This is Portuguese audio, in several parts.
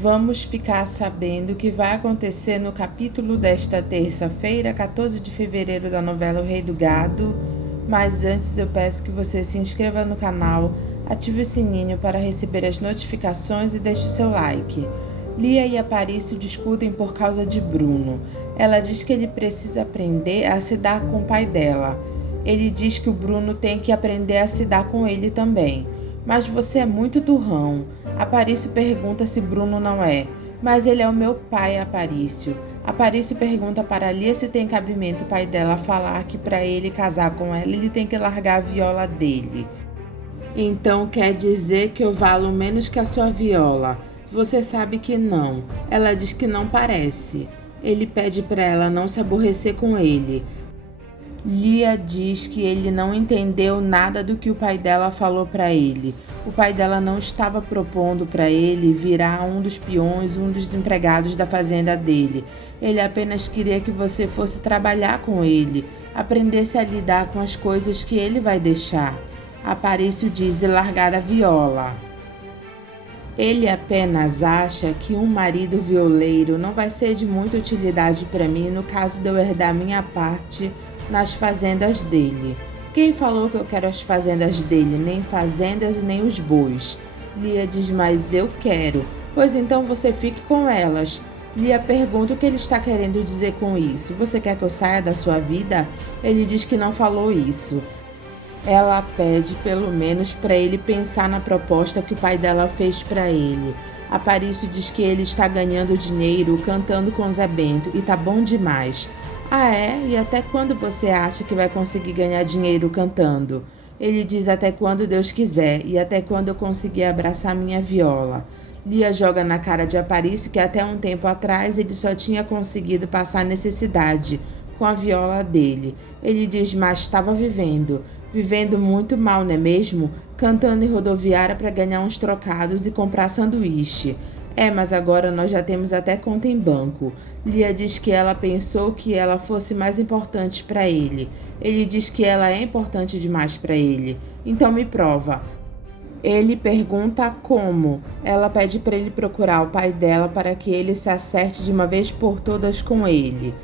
Vamos ficar sabendo o que vai acontecer no capítulo desta terça-feira, 14 de fevereiro, da novela O Rei do Gado. Mas antes eu peço que você se inscreva no canal, ative o sininho para receber as notificações e deixe o seu like. Lia e Aparício discutem por causa de Bruno. Ela diz que ele precisa aprender a se dar com o pai dela. Ele diz que o Bruno tem que aprender a se dar com ele também. Mas você é muito turrão. Aparício pergunta se Bruno não é. Mas ele é o meu pai, Aparício. Aparício pergunta para Lia se tem cabimento o pai dela falar que para ele casar com ela, ele tem que largar a viola dele. Então quer dizer que eu valo menos que a sua viola? Você sabe que não. Ela diz que não parece. Ele pede para ela não se aborrecer com ele. Lia diz que ele não entendeu nada do que o pai dela falou para ele. O pai dela não estava propondo para ele virar um dos peões, um dos empregados da fazenda dele. Ele apenas queria que você fosse trabalhar com ele, aprendesse a lidar com as coisas que ele vai deixar. Aparício diz largar a viola. Ele apenas acha que um marido violeiro não vai ser de muita utilidade para mim no caso de eu herdar minha parte nas fazendas dele. Quem falou que eu quero as fazendas dele? Nem fazendas e nem os bois. Lia diz, mas eu quero. Pois então você fique com elas. Lia pergunta o que ele está querendo dizer com isso. Você quer que eu saia da sua vida? Ele diz que não falou isso. Ela pede pelo menos para ele pensar na proposta que o pai dela fez para ele. Aparício diz que ele está ganhando dinheiro cantando com Zé Bento e tá bom demais. Ah é? E até quando você acha que vai conseguir ganhar dinheiro cantando? Ele diz até quando Deus quiser e até quando eu conseguir abraçar minha viola. Lia joga na cara de Aparício que até um tempo atrás ele só tinha conseguido passar necessidade com a viola dele. Ele diz, mas estava vivendo muito mal, não é mesmo? Cantando em rodoviária para ganhar uns trocados e comprar sanduíche. Mas agora nós já temos até conta em banco. Lia diz que ela pensou que ela fosse mais importante para ele. Ele diz que ela é importante demais para ele. Então me prova. Ele pergunta como. Ela pede para ele procurar o pai dela para que ele se acerte de uma vez por todas com ele.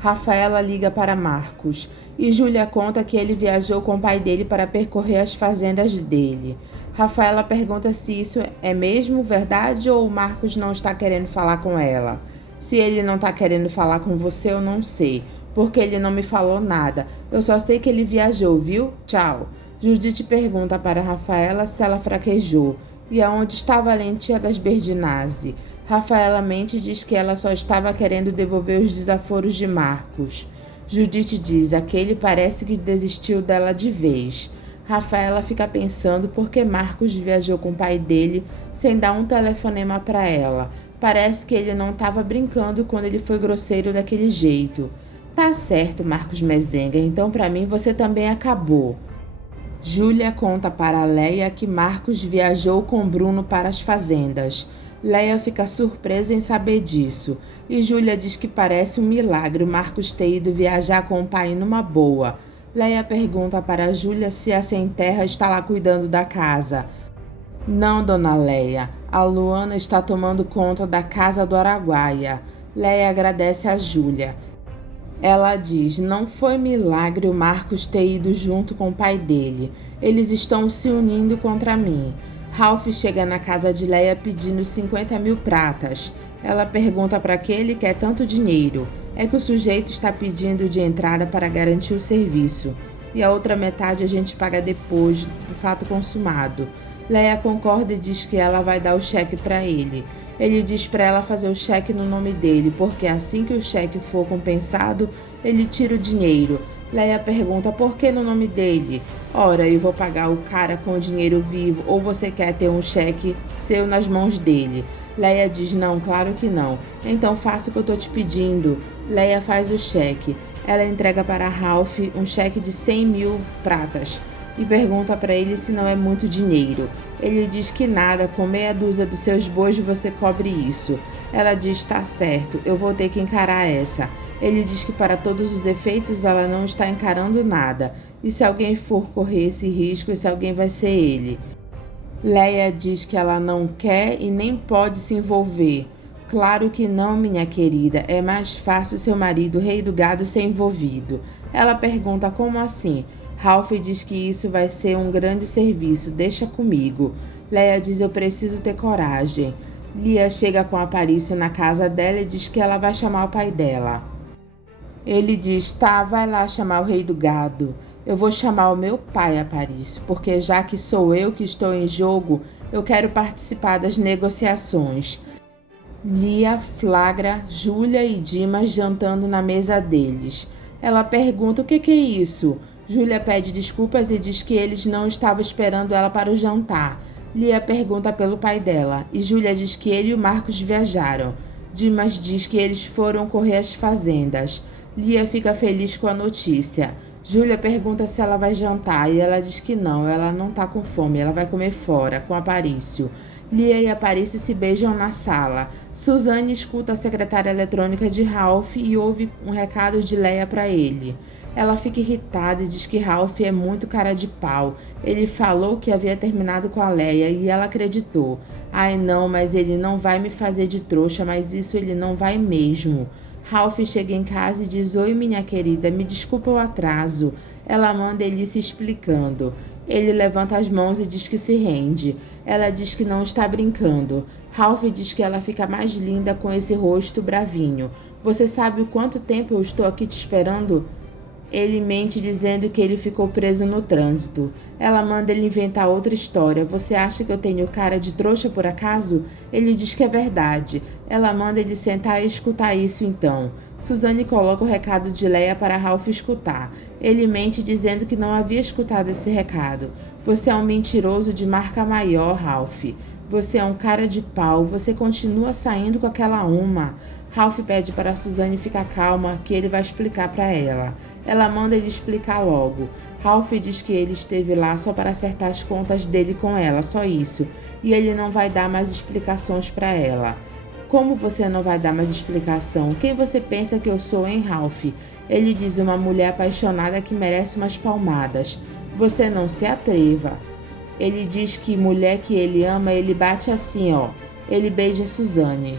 Rafaela liga para Marcos e Júlia conta que ele viajou com o pai dele para percorrer as fazendas dele. Rafaela pergunta se isso é mesmo verdade ou o Marcos não está querendo falar com ela. Se ele não está querendo falar com você, eu não sei, porque ele não me falou nada. Eu só sei que ele viajou, viu? Tchau. Judite pergunta para Rafaela se ela fraquejou e aonde está a valentia das Berdinazzi. Rafaela mente e diz que ela só estava querendo devolver os desaforos de Marcos. Judite diz, aquele parece que desistiu dela de vez. Rafaela fica pensando por que Marcos viajou com o pai dele sem dar um telefonema para ela. Parece que ele não estava brincando quando ele foi grosseiro daquele jeito. Tá certo, Marcos Mezenga, então para mim você também acabou. Júlia conta para Leia que Marcos viajou com Bruno para as fazendas. Leia fica surpresa em saber disso, e Júlia diz que parece um milagre o Marcos ter ido viajar com o pai numa boa. Leia pergunta para Júlia se a Sem Terra está lá cuidando da casa. Não, dona Leia, a Luana está tomando conta da casa do Araguaia. Leia agradece a Júlia. Ela diz, não foi milagre o Marcos ter ido junto com o pai dele. Eles estão se unindo contra mim. Ralph chega na casa de Leia pedindo 50 mil pratas. Ela pergunta para que ele quer tanto dinheiro. É que o sujeito está pedindo de entrada para garantir o serviço. E a outra metade a gente paga depois do fato consumado. Leia concorda e diz que ela vai dar o cheque para ele. Ele diz para ela fazer o cheque no nome dele, porque assim que o cheque for compensado, ele tira o dinheiro. Leia pergunta por que no nome dele? Ora, eu vou pagar o cara com o dinheiro vivo ou você quer ter um cheque seu nas mãos dele? Leia diz não, claro que não. Então faça o que eu tô te pedindo. Leia faz o cheque. Ela entrega para Ralph um cheque de 100 mil pratas e pergunta para ele se não é muito dinheiro. Ele diz que nada, com meia dúzia dos seus bois você cobre isso. Ela diz, tá certo, eu vou ter que encarar essa. Ele diz que para todos os efeitos ela não está encarando nada, e se alguém for correr esse risco, esse alguém vai ser ele. Leia diz que ela não quer e nem pode se envolver. Claro que não, minha querida, é mais fácil seu marido, o rei do gado, ser envolvido. Ela pergunta como assim? Ralph diz que isso vai ser um grande serviço, deixa comigo. Leia diz eu preciso ter coragem. Lia chega com Aparício na casa dela e diz que ela vai chamar o pai dela. Ele diz, tá, vai lá chamar o rei do gado. Eu vou chamar o meu pai, Aparício, porque já que sou eu que estou em jogo, eu quero participar das negociações. Lia flagra Júlia e Dimas jantando na mesa deles. Ela pergunta o que é isso? Júlia pede desculpas e diz que eles não estavam esperando ela para o jantar. Lia pergunta pelo pai dela e Júlia diz que ele e o Marcos viajaram. Dimas diz que eles foram correr às fazendas. Lia fica feliz com a notícia. Júlia pergunta se ela vai jantar e ela diz que não, ela não está com fome, ela vai comer fora, com Aparício. Lia e Aparício se beijam na sala. Suzane escuta a secretária eletrônica de Ralph e ouve um recado de Leia para ele. Ela fica irritada e diz que Ralph é muito cara de pau. Ele falou que havia terminado com a Leia e ela acreditou. Ai não, mas ele não vai me fazer de trouxa, mas isso ele não vai mesmo. Ralph chega em casa e diz, oi minha querida, me desculpa o atraso. Ela manda ele se explicando. Ele levanta as mãos e diz que se rende. Ela diz que não está brincando. Ralph diz que ela fica mais linda com esse rosto bravinho. Você sabe o quanto tempo eu estou aqui te esperando? Ele mente dizendo que ele ficou preso no trânsito. Ela manda ele inventar outra história. Você acha que eu tenho cara de trouxa por acaso? Ele diz que é verdade. Ela manda ele sentar e escutar isso então. Suzane coloca o recado de Leia para Ralph escutar. Ele mente dizendo que não havia escutado esse recado. Você é um mentiroso de marca maior, Ralph. Você é um cara de pau. Você continua saindo com aquela uma. Ralph pede para Suzane ficar calma, que ele vai explicar para ela. Ela manda ele explicar logo. Ralph diz que ele esteve lá só para acertar as contas dele com ela, só isso. E ele não vai dar mais explicações para ela. Como você não vai dar mais explicação? Quem você pensa que eu sou, hein, Ralph? Ele diz uma mulher apaixonada que merece umas palmadas. Você não se atreva. Ele diz que mulher que ele ama, ele bate assim, ó. Ele beija Suzane.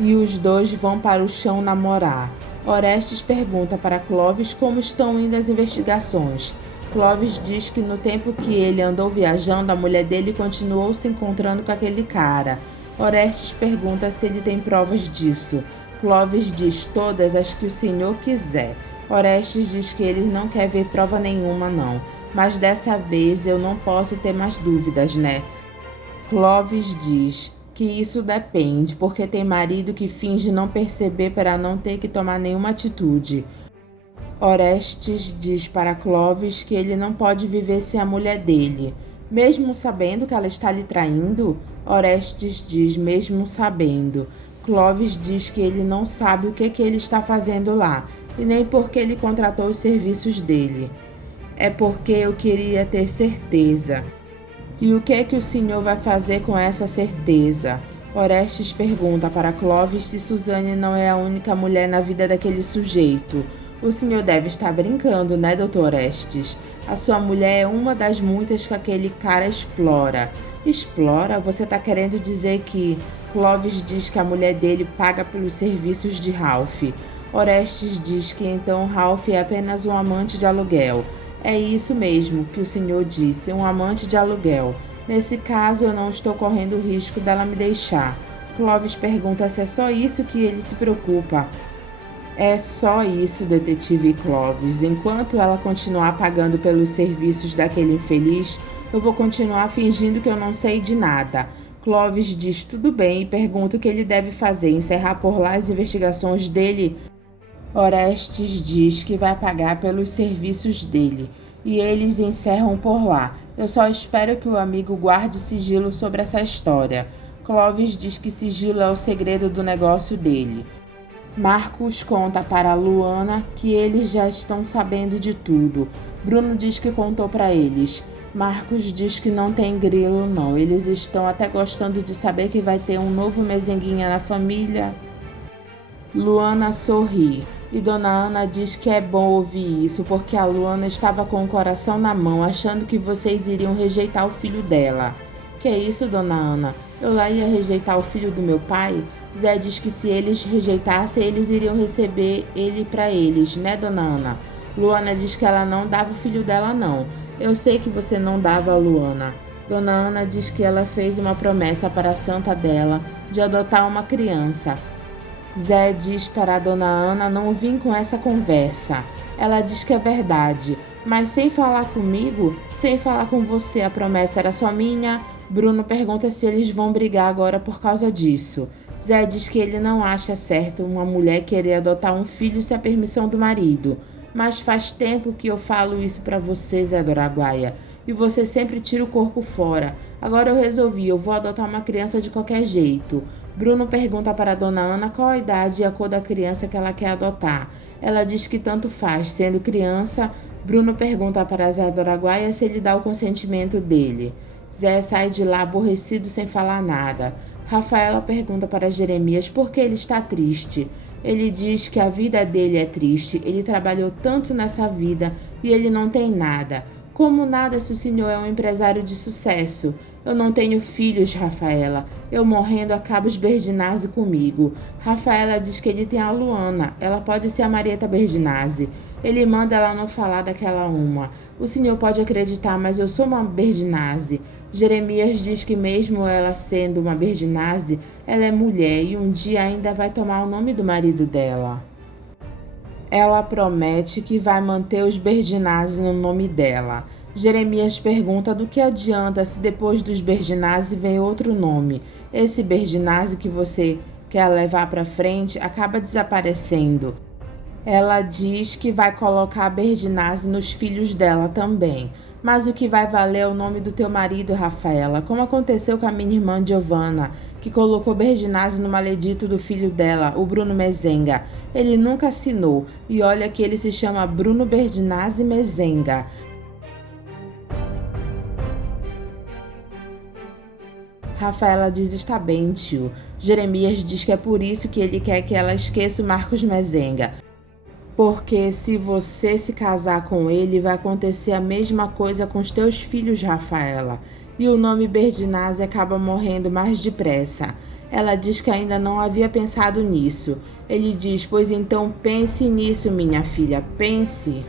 E os dois vão para o chão namorar. Orestes pergunta para Clovis como estão indo as investigações. Clovis diz que no tempo que ele andou viajando, a mulher dele continuou se encontrando com aquele cara. Orestes pergunta se ele tem provas disso. Clovis diz todas as que o senhor quiser. Orestes diz que ele não quer ver prova nenhuma não, mas dessa vez eu não posso ter mais dúvidas, né? Clovis diz que isso depende, porque tem marido que finge não perceber para não ter que tomar nenhuma atitude. Orestes diz para Clovis que ele não pode viver sem a mulher dele. Mesmo sabendo que ela está lhe traindo? Orestes diz, mesmo sabendo. Clovis diz que ele não sabe o que ele está fazendo lá, e nem porque ele contratou os serviços dele. É porque eu queria ter certeza. E o que o senhor vai fazer com essa certeza? Orestes pergunta para Clovis se Suzane não é a única mulher na vida daquele sujeito. O senhor deve estar brincando, né, doutor Orestes? A sua mulher é uma das muitas que aquele cara explora. Explora? Você está querendo dizer que... Clovis diz que a mulher dele paga pelos serviços de Ralph. Orestes diz que então Ralph é apenas um amante de aluguel. É isso mesmo que o senhor disse, um amante de aluguel. Nesse caso, eu não estou correndo o risco dela me deixar. Clovis pergunta se é só isso que ele se preocupa. É só isso, detetive Clovis. Enquanto ela continuar pagando pelos serviços daquele infeliz, eu vou continuar fingindo que eu não sei de nada. Clovis diz tudo bem e pergunta o que ele deve fazer, encerrar por lá as investigações dele. Orestes diz que vai pagar pelos serviços dele, e eles encerram por lá. Eu só espero que o amigo guarde sigilo sobre essa história. Clovis diz que sigilo é o segredo do negócio dele. Marcos conta para Luana que eles já estão sabendo de tudo. Bruno diz que contou para eles. Marcos diz que não tem grilo não, eles estão até gostando de saber que vai ter um novo mezenguinha na família. Luana sorri e Dona Ana diz que é bom ouvir isso porque a Luana estava com o coração na mão, achando que vocês iriam rejeitar o filho dela. Que é isso, Dona Ana? Eu lá ia rejeitar o filho do meu pai? Zé diz que se eles rejeitassem, eles iriam receber ele para eles, né, Dona Ana? Luana diz que ela não dava o filho dela, não. Eu sei que você não dava a Luana. Dona Ana diz que ela fez uma promessa para a santa dela de adotar uma criança. Zé diz para a Dona Ana não vir com essa conversa. Ela diz que é verdade, mas sem falar comigo, sem falar com você, a promessa era só minha. Bruno pergunta se eles vão brigar agora por causa disso. Zé diz que ele não acha certo uma mulher querer adotar um filho sem a permissão do marido. Mas faz tempo que eu falo isso para você, Zé do Araguaia, e você sempre tira o corpo fora. Agora eu resolvi, eu vou adotar uma criança de qualquer jeito. Bruno pergunta para a Dona Ana qual a idade e a cor da criança que ela quer adotar. Ela diz que tanto faz, sendo criança. Bruno pergunta para Zé do Araguaia se ele dá o consentimento dele. Zé sai de lá aborrecido sem falar nada. Rafaela pergunta para Jeremias por que ele está triste. Ele diz que a vida dele é triste, ele trabalhou tanto nessa vida e ele não tem nada. Como nada se o senhor é um empresário de sucesso? Eu não tenho filhos, Rafaela. Eu morrendo acaba os Berdinazzi comigo. Rafaela diz que ele tem a Luana. Ela pode ser a Marieta Berdinazzi. Ele manda ela não falar daquela uma. O senhor pode acreditar, mas eu sou uma Berdinazzi. Jeremias diz que mesmo ela sendo uma Berdinazzi, ela é mulher e um dia ainda vai tomar o nome do marido dela. Ela promete que vai manter os Berdinazzi no nome dela. Jeremias pergunta do que adianta se depois dos Berdinazzi vem outro nome. Esse Berdinazzi que você quer levar para frente acaba desaparecendo. Ela diz que vai colocar a Berdinazzi nos filhos dela também. Mas o que vai valer é o nome do teu marido, Rafaela, como aconteceu com a minha irmã Giovanna, que colocou Berdinazzi no maledito do filho dela, o Bruno Mezenga. Ele nunca assinou, e olha que ele se chama Bruno Berdinazzi Mezenga. Rafaela diz está bem, tio. Jeremias diz que é por isso que ele quer que ela esqueça o Marcos Mezenga. Porque se você se casar com ele, vai acontecer a mesma coisa com os teus filhos, Rafaela. E o nome Berdinazzi acaba morrendo mais depressa. Ela diz que ainda não havia pensado nisso. Ele diz, pois então pense nisso, minha filha, pense.